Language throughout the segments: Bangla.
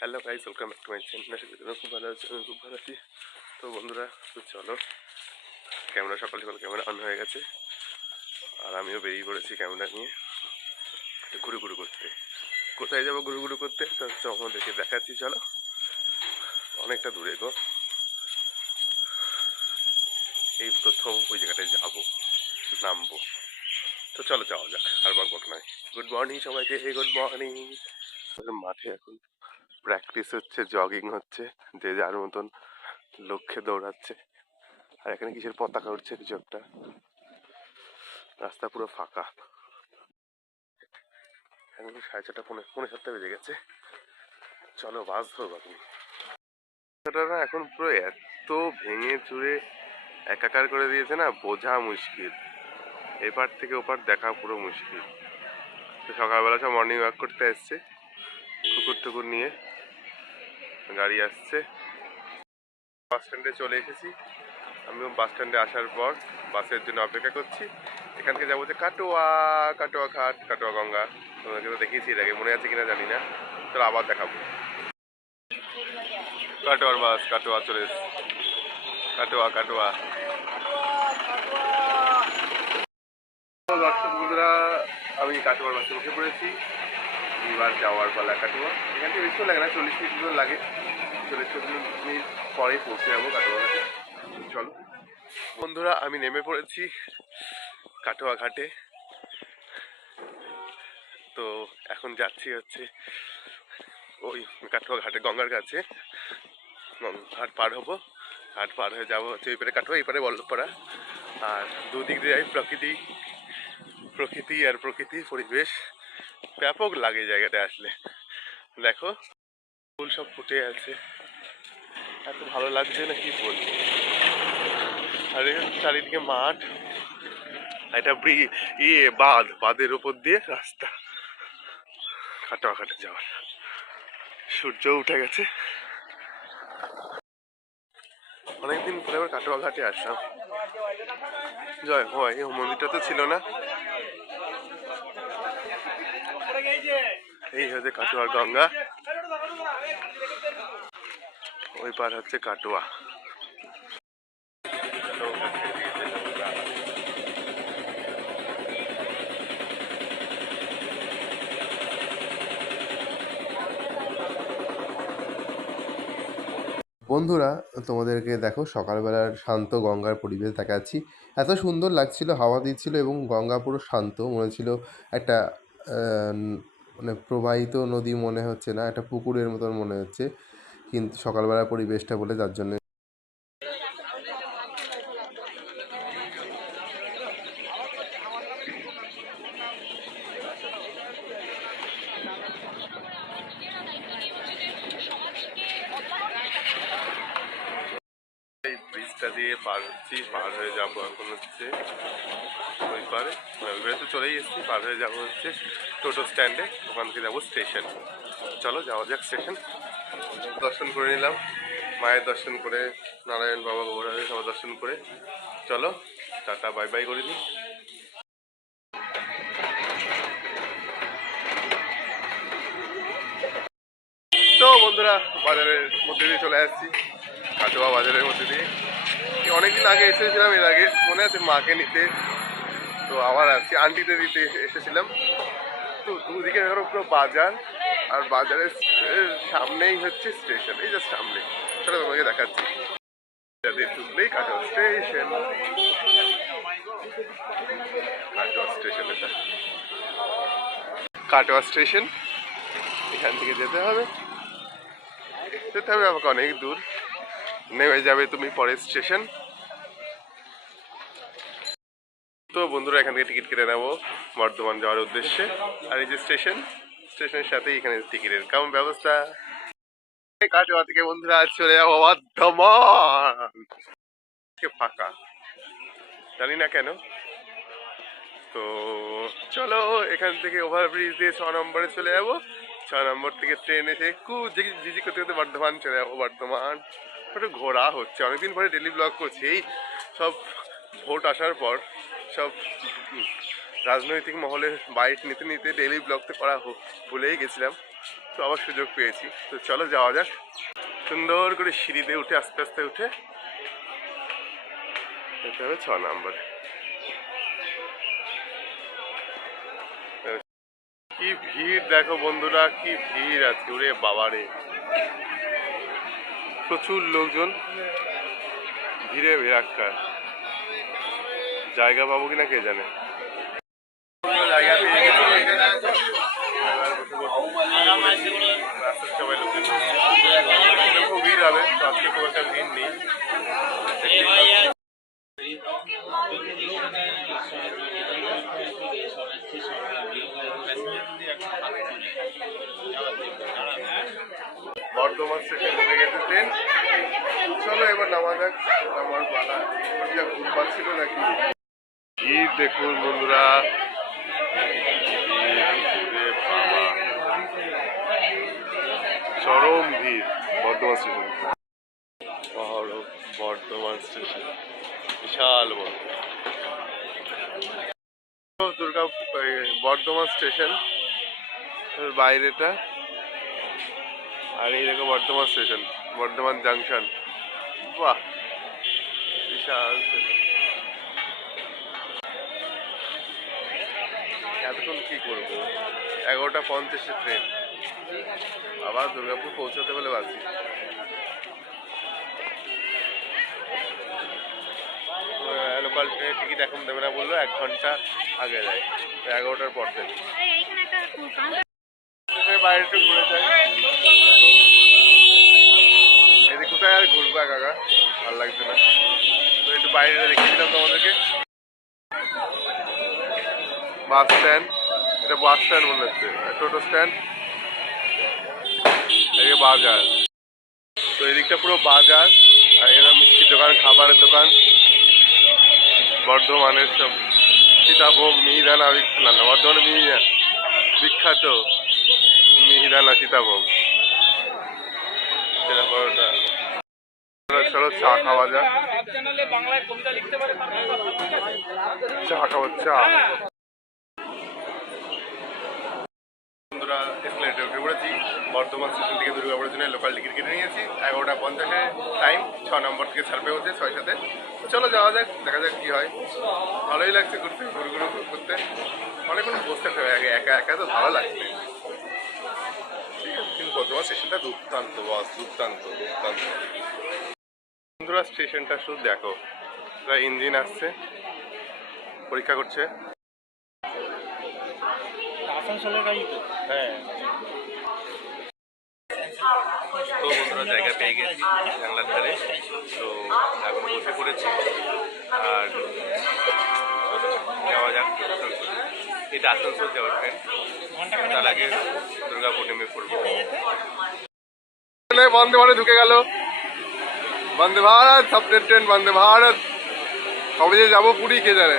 Hello guys, welcome back to my channel. খুব ভালো আছি, আমি খুব ভালো আছি। তো বন্ধুরা, তো চলো, ক্যামেরা সকাল সকাল ক্যামেরা অন হয়ে গেছে, আর আমিও বেরিয়ে পড়েছি ক্যামেরা নিয়ে ঘুরু ঘুরু করতে। কোথায় যাবো ঘুরু ঘুরু করতে, তো আমাদেরকে দেখাচ্ছি। চলো, অনেকটা দূরে গো, এই প্রথম ওই জায়গাটায় যাবো, নামবো। তো চলো যাওয়া যাক, আর বক নয়। গুড মর্নিং সবাইকে, হে গুড মর্নিং। মাঠে এখন প্র্যাকটিস হচ্ছে, জগিং হচ্ছে, যে যার মতন লক্ষ্যে দৌড়াচ্ছে। আর এখানে কিসের পতাকা উঠছে কিছু একটা। রাস্তা পুরো ফাঁকা। এখন 6:30 পৌনে 7টা বেজে গেছে। চলো বাস ধরবো তুমি। রাস্তাটা না এখন পুরো এত ভেঙে চুরে একাকার করে দিয়েছে না, বোঝা মুশকিল। এপার থেকে ওপার দেখা পুরো মুশকিল। তো সকালবেলা সব মর্নিং ওয়াক করতে এসছে, কুকুর টুকুর নিয়ে গাড়ি আসছে। বাস স্ট্যান্ডে চলে এসেছি। আমিও বাস স্ট্যান্ডে আসার পর বাসের জন্য অপেক্ষা করছি। এখান থেকে যাবো যে কাটোয়া, কাটোয়া ঘাট, কাটোয়া গঙ্গা। তোমাকে তো দেখিয়েছি এর আগে, মনে আছে কিনা জানি না। চলো আবার দেখাবো। কাটোয়ার বাস, কাটোয়া চলে এসছে। কাটোয়া কাটোয়া। দর্শক বন্ধুরা, আমি কাটোয়ার বাসে উঠে পড়েছি। এবার যাওয়ার পালা কাটোয়া। এখান থেকে বেশিও লাগে না, 40 মিনিট মতো লাগে। 40-50 মিনিট পরে পৌঁছে যাবো কাটোয়া ঘাটে। চলো বন্ধুরা, আমি নেমে পড়েছি কাটোয়া ঘাটে। তো এখন যাচ্ছি হচ্ছে ওই কাটোয়া ঘাটে, গঙ্গার কাছে। ঘাট পার হবো, ঘাট পার হয়ে যাবো হচ্ছে ওই পারে কাটোয়া, এই পারে বল্লভপাড়া। আর দুদিক দিয়ে প্রকৃতি, প্রকৃতি আর প্রকৃতি, পরিবেশ ব্যাপক লাগে জায়গাটা আসলে। দেখো ফুল সব ফুটে আছে, এত ভালো লাগছে না কি বলবো। আর চারিদিকে মাঠ, এটা বাঁধের উপর দিয়ে রাস্তা কাটোয়া ঘাটে যাওয়ার। সূর্য উঠে গেছে। অনেকদিন পরে আবার কাটোয়া ঘাটে আসলাম। জয় হয়, এই মন্দিরটা তো ছিল না। এই হচ্ছে কাটোয়ার গঙ্গা, ওই পার হচ্ছে কাটোয়া। বন্ধুরা, তোমাদেরকে দেখো সকালবেলার শান্ত গঙ্গার পরিবেশ দেখাচ্ছি। এত সুন্দর লাগছিল, হাওয়া দিচ্ছিল এবং গঙ্গা পুরো শান্ত মনে হচ্ছিল। একটা মানে প্রবাহিত নদী মনে হচ্ছে না, একটা পুকুরের মতন মনে হচ্ছে। কিন্তু সকালবেলার পরিবেশটা বলে, যার জন্য এই ব্রিজটা দিয়ে পার হচ্ছি, পার হয়ে যাবো এখন হচ্ছে ওই পারে। ওই পারে তো চলেই এসেছি, পার হয়ে যাবো হচ্ছে টোটো স্ট্যান্ডে, ওখান থেকে যাবো স্টেশন। চলো যাওয়া যাক স্টেশন। দর্শন করে নিলাম, মায়ের দর্শন করে, নারায়ণ বাবা গৌরাঙ্গের সবার দর্শন করে। চলো টাটা বাই বাই করে দিই। তো বন্ধুরা, বাজারের মধ্যে দিয়ে চলে আসছি, কাটোয়া বাজারের মধ্যে দিয়ে। অনেকদিন আগে এসেছিলাম, এর আগে মনে আছে মাকে নিতে। তো আবার আসছি, আন্টিতে দিতে এসেছিলাম। তো দুদিকে ধরো পুরো বাজার, আর বাজারের সামনেই হচ্ছে স্টেশন, এই জাস্ট সামনে। সেটা তোমাকে দেখাচ্ছি। ঢুকলেই কাটোয়া স্টেশন, কাটোয়া স্টেশন। এটা কাটোয়া স্টেশন, এখান থেকে যেতে হবে আমাকে অনেক দূর। নেমে যাবে তুমি পরের স্টেশন। তো বন্ধুরা, এখান থেকে টিকিট কেটে নেবো বর্ধমান যাওয়ার উদ্দেশ্যে। আর এই যে স্টেশন, স্টেশনের সাথেই এখানে টিকিটের কেমন ব্যবস্থা। কাটোয়া থেকে বন্ধুরা চলে যাবো বর্ধমান। ফাঁকা, জানি না কেন। তো চলো, এখান থেকে ওভারব্রিজ দিয়ে 6 নম্বরে চলে যাবো। 6 নম্বর থেকে ট্রেন এসে একটু জিজি করতে করতে বর্ধমান চলে যাবো। বর্ধমান একটু ঘোরা হচ্ছে, অনেকদিন পরে ডেলি ব্লগ করছি। এই সব ভোট আসার পর সব রাজনৈতিক মহলে বাইট নিতে নিতে ডেলি ব্লগতে করা ভুলেই গেছিলাম। তো আবার সুযোগ পেয়েছি, তো চলো যাওয়া যাক। সুন্দর করে সিঁড়িতে উঠে আস্তে আস্তে উঠে যেতে হবে 6 নম্বরে। কি ভিড় দেখো বন্ধুরা, কি ভিড় আছে, ওরে বাবারে প্রচুর লোকজন, ভিড়ে ভেড়াক্কার। জায়গা পাবো কিনা কে জানে। জায়গা পেয়ে গেছি, রাস্তার সবাই লোকজন খুব ভিড় হবে, তো আজকে খুব একটা ভিড় নেই। বর্ধমান স্টেশন হয়ে গেছে ট্রেন, চলো এবার নামা যাক। আমার পালা যা ঘুম পাচ্ছিল নাকি। ভিড় দেখুন বন্ধুরা, চরম ভিড় বর্ধমান স্টেশন। বর্ধমান স্টেশন বিশাল বড় দুর্গা বর্ধমান স্টেশন বাইরেটা, আর এই দেখো বর্ধমান স্টেশন, বর্ধমান জাংশন। বাহ বিশাল। এতক্ষণ কি করবো, 11:50 ট্রেন, আবার দুর্গাপুর পৌঁছাতে বলে বাকি। লোকাল ট্রেনের টিকিট এখন দেবে না বললো, 1 ঘন্টা আগে যায়, 11টার পর দেবে। বাইরে একটু ঘুরে যাই, এদিকে কোথায় আর ঘুরবো কাকা, ভালো লাগছে না, তো একটু বাইরে দেখিয়ে দিলাম তোমাদেরকে। বাস স্ট্যান্ড, এটা বাস স্ট্যান্ড মনে হচ্ছে, টোটো স্ট্যান্ড, এদিকে বাজার, তো এদিকটা পুরো বাজার, আর এরা মিষ্টির দোকান, খাবারের দোকান, বর্ধমানের সব সীতাভোগ মিহিদানা, না না বর্ধমানের মিহিদানা বিখ্যাত, মিহিদানা সীতাভোগ, সেটা পরোটা। চলো চা খাওয়া যাক, চা খাওয়া, চা। বন্ধুরা এসকেলেটরে উঠে পড়েছি, বর্ধমান স্টেশন থেকে দুর্গাপুরের জন্য লোকাল টিকিট কেটে নিয়েছি, 11:50 টাইম, 6 নম্বর থেকে ছাড়বে হচ্ছে 6টাতে। তো চলো যাওয়া যাক, দেখা যাক কি হয়। ভালোই লাগছে ঘুরতে, ঘুরু করতে, অনেকক্ষণ বসতে হবে, একা একা তো ভালো লাগছে। ঠিক আছে, কিন্তু বর্ধমান স্টেশনটা দুর্দান্ত বস, দুর্দান্ত দুর্দান্ত। বন্ধুরা স্টেশনটা শুধু দেখো, ইঞ্জিন আসছে, পরীক্ষা করছে। হ্যাঁ, তো বন্ধুরা জায়গা পেয়ে গেছি জানলার ধারে, তো এখন বসে পড়েছি, আর যাওয়া যাক আসানসোল। এটা আসানসোল যাওয়ার ট্রেন, তার আগে দুর্গাপুর নেমে পড়বো। বন্দে ভারত ঢুকে গেল, বন্দে ভারত, স্বপ্নের ট্রেন বন্দে ভারত। কবে যে যাবো পুরী কে জানে।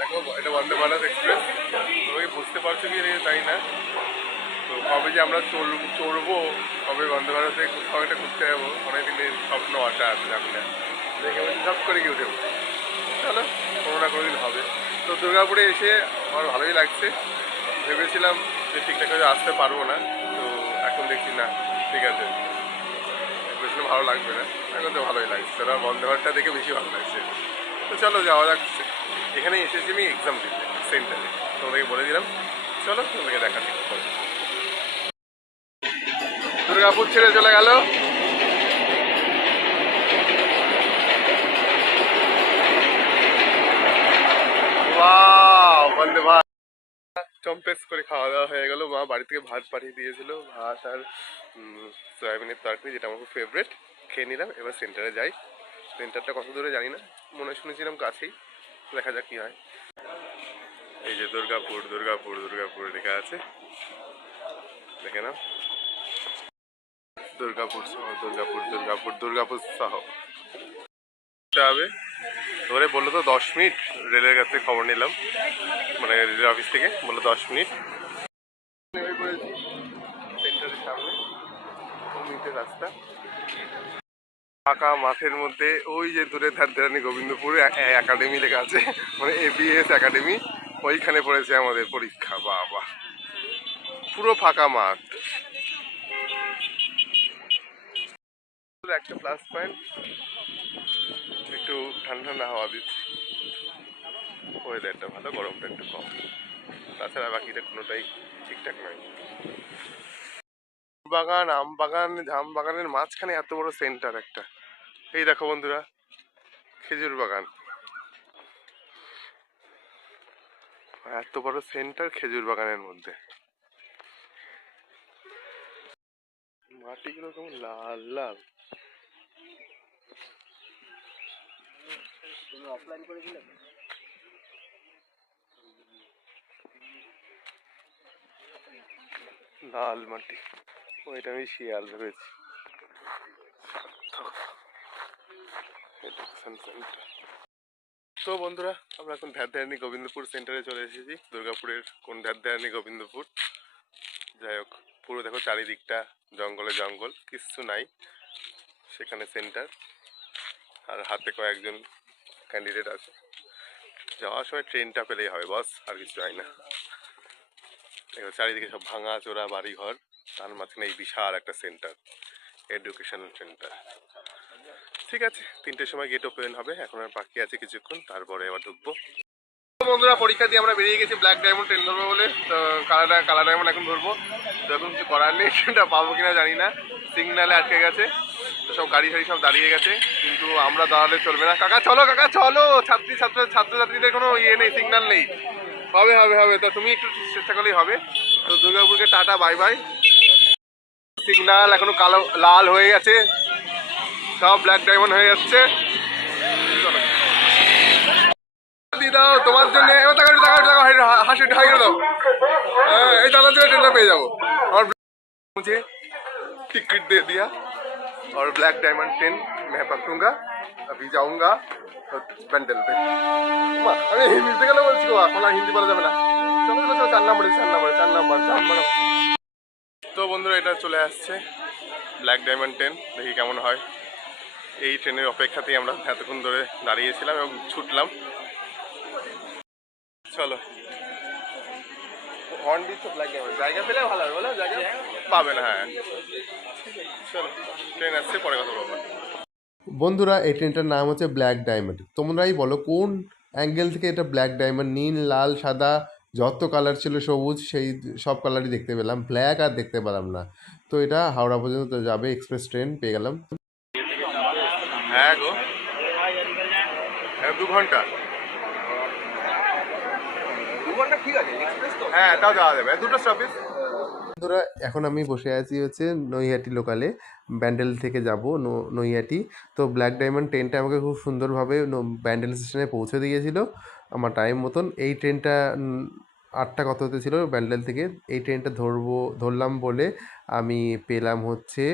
দেখো এটা বন্দে ভারত এক্সপ্রেস, তোমাকে বুঝতে পারছো কি তাই না, তো কবে যে আমরা চড়বো, কবে বন্দে ভারতে কোথাও একটা ঘুরতে যাবো, অনেকদিনের স্বপ্ন আশা আছে, জানি না, দেখে আমি সব করে গিয়ে উঠে পড়ি। চলো কোনো না কোনো দিন হবে। তো দুর্গাপুরে এসে আমার ভালোই লাগছে, ভেবেছিলাম যে ঠিকঠাক করে আসতে পারবো না, তো এখন দেখছি না ঠিক আছে, ভেবেছিলাম ভালো লাগবে না, এখন তো ভালোই লাগছে, তারা বন্দে ভারতটা দেখে বেশি ভালো লাগছে। তো চলো যাওয়া যাচ্ছে, এখানে এসেছি আমি এক্সাম দিতে সেন্টারে, তোমাদেরকে বলে দিলাম, চলো তোমাদেরকে দেখাচ্ছি। দুর্গাপুর ছেড়ে চলে গেল, বন্দে ভারত। চম্পেস করে খাওয়া দাওয়া হয়ে গেল, মা বাড়ি থেকে ভাত পাঠিয়ে দিয়েছিল, ভাত আর সয়াবিনের তরকারি, যেটা আমার খুব ফেভারিট, খেয়ে নিলাম। এবার সেন্টারে যাই, সেন্টারটা কত দূরে জানি না, মনে শুনেছিলাম কাছেই, দেখা যাক কি হয়। এই যে দুর্গাপুর দুর্গাপুর দুর্গাপুর লেখা আছে, দেখে নাও, দুর্গাপুর শহর, দুর্গাপুর দুর্গাপুর দুর্গাপুর শহর হবে। ধরে বললো তো 10 মিনিট, রেলের কাছে খবর নিলাম, মানে রেলের অফিস থেকে বললো 10 মিনিট। সেন্টারের সামনে মিনিটের রাস্তা, ফাঁকা মাঠের মধ্যে ওই যে দূরে ধারধারানি গোবিন্দপুর একাডেমি লেখা আছে, মানে ABS একাডেমি, ওইখানে পড়েছে আমাদের পরীক্ষা। বাবা পুরো ফাঁকা মাঠ। একটা প্লাস পয়েন্ট, একটু ঠান্ডা ঠান্ডা হাওয়া দিচ্ছে, ওয়েদারটা ভালো, গরমটা একটু কম। তাছাড়া বাকিটা কোনোটাই ঠিকঠাক নয়। বাগান, আম বাগান, জাম বাগানের মাঝখানে এত বড় সেন্টার একটা। এই দেখো বন্ধুরা, খেজুর বাগান, এত বড় সেন্টার খেজুর বাগানের মধ্যে। মাটিগুলো কেমন লাল লাল। লাল মাটি, ওইটা আমি শিয়াল ভেবেছি। তো বন্ধুরা, আমরা এখন ধ্যানধারণী গোবিন্দপুর সেন্টারে চলে এসেছি। দুর্গাপুরের কোন ধ্যানধারণী গোবিন্দপুর, যাই হোক, পুরো দেখো চারিদিকটা জঙ্গলে জঙ্গল, কিচ্ছু নাই সেখানে সেন্টার। আর হাতে কয়েকজন ক্যান্ডিডেট আছে। যাওয়ার সময় ট্রেনটা পেলেই হবে, বস, আর কিছু চাই না। দেখো চারিদিকে সব ভাঙা চোরা বাড়ি ঘর, তার মাঝখানে এই বিশাল একটা সেন্টার, এডুকেশনাল সেন্টার। ঠিক আছে, 3টের সময় গেট ওপেন হবে, এখন আর বাকি আছে কিছুক্ষণ, তারপরে আবার ঢুকবো। বন্ধুরা, পরীক্ষা দিয়ে আমরা বেরিয়ে গেছি ব্ল্যাক ডায়মন্ড ট্রেন ধরবো বলে। তো কালার ডায়মন্ড এখন ধরবো। তো এখন কিছু করার নেই, ট্রেনটা পাবো কিনা জানি না, সিগনালে আটকে গেছে। তো সব গাড়ি ফাড়ি সব দাঁড়িয়ে গেছে, কিন্তু আমরা দাঁড়ালে চলবে না। কাকা চলো, কাকা চলো, ছাত্রছাত্রীদের কোনো ইয়ে নেই, সিগন্যাল নেই। হবে হবে হবে, তো তুমি একটু চেষ্টা করলেই হবে। তো দুর্গাপুরকে টাটা, বাই বাই। সিগন্যাল এখনো কালো লাল হয়ে গেছে, সব ব্ল্যাক ডায়মন্ড হয়ে যাচ্ছে। দিয়ে দাও তোমার জন্য, হাসি হাই করে দাও। এই দাদা দিয়ে ট্রেনটা পেয়ে যাবো। और मुझे टिकट दे दिया और ब्लैक डायमंड ट्रेन मैं पकड़ूंगा, अभी जाऊंगा ব্যান্ডেল पे। আমি হিন্দিতে গেলে বলছি গো, এখন আর হিন্দি বলা যাবে না। চলো চলো চলো, 4 নম্বর। তো বন্ধুরা, এটা চলে আসছে ব্ল্যাক ডায়মন্ড ট্রেন, দেখি কেমন হয়। এই ট্রেনের অপেক্ষাতেই আমরা এতক্ষণ ধরে দাঁড়িয়েছিলাম এবং ছুটলাম। চলো, হর্ন দিচ্ছে ব্ল্যাক ডায়মন্ড, জায়গা পেলে ভালো হবে, বলো জায়গা পাবে না। হ্যাঁ চলো, ট্রেন আসছে, পরে কথা বলবো। বন্ধুরা, এই ট্রেনটার নাম হচ্ছে ব্ল্যাক ডায়মন্ড। তোমরাই বলো কোন অ্যাঙ্গেল থেকে এটা ব্ল্যাক ডায়মন্ড। নীল, লাল, সাদা, যত কালার ছিল, সবুজ, সেই সব কালারই দেখতে পেলাম, ব্ল্যাক আর দেখতে পেলাম না। তো এটা হাওড়া পর্যন্ত যাবে, এক্সপ্রেস ট্রেন পেয়ে গেলাম। হ্যাঁ গো, 2 ঘন্টা। 2 ঘন্টা ঠিক আছে, এক্সপ্রেস তো। হ্যাঁ, তাও যাওয়া যাবে, 2টো স্টপেজ। বন্ধুরা, এখন আমি বসে আছি হচ্ছে নৈহাটি লোকালে, ব্যান্ডেল থেকে যাব নৈহাটি। তো ব্ল্যাক ডায়মন্ড ট্রেনটা আমাকে খুব সুন্দরভাবে ব্যান্ডেল স্টেশনে পৌঁছে দিয়েছিল আমার টাইম মতন। এই ট্রেনটা 8টা কততে ছিল ব্যান্ডেল থেকে। এই ট্রেনটা ধরলাম বলে আমি পেলাম হচ্ছে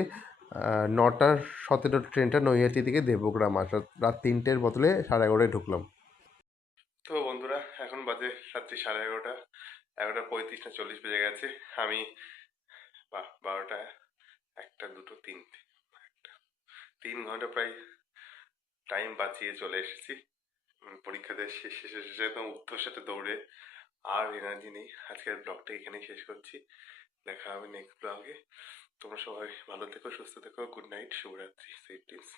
9টা 17 ট্রেনটা নৈহাটি থেকে দেবগ্রাম আসা। রাত 3টের বদলে 11:30 ঢুকলাম। তো বন্ধুরা, এখন বাজে রাত্রি 11:30, 11:35 না 40 বেজে গেছে। আমি 12টা, 1টা, 2টো, 3টে, 3 ঘন্টা প্রায় টাইম বাঁচিয়ে চলে এসেছি। পরীক্ষাতে শেষে একদম উত্তর সাথে দৌড়ে আর এনার্জি নেই। আজকের ব্লগটা এখানেই শেষ করছি, দেখা হবে নেক্সট ব্লগে। তোমরা সবাই ভালো থেকো, সুস্থ থেকো, গুড নাইট, শুভরাত্রি, সুইট ড্রিমস।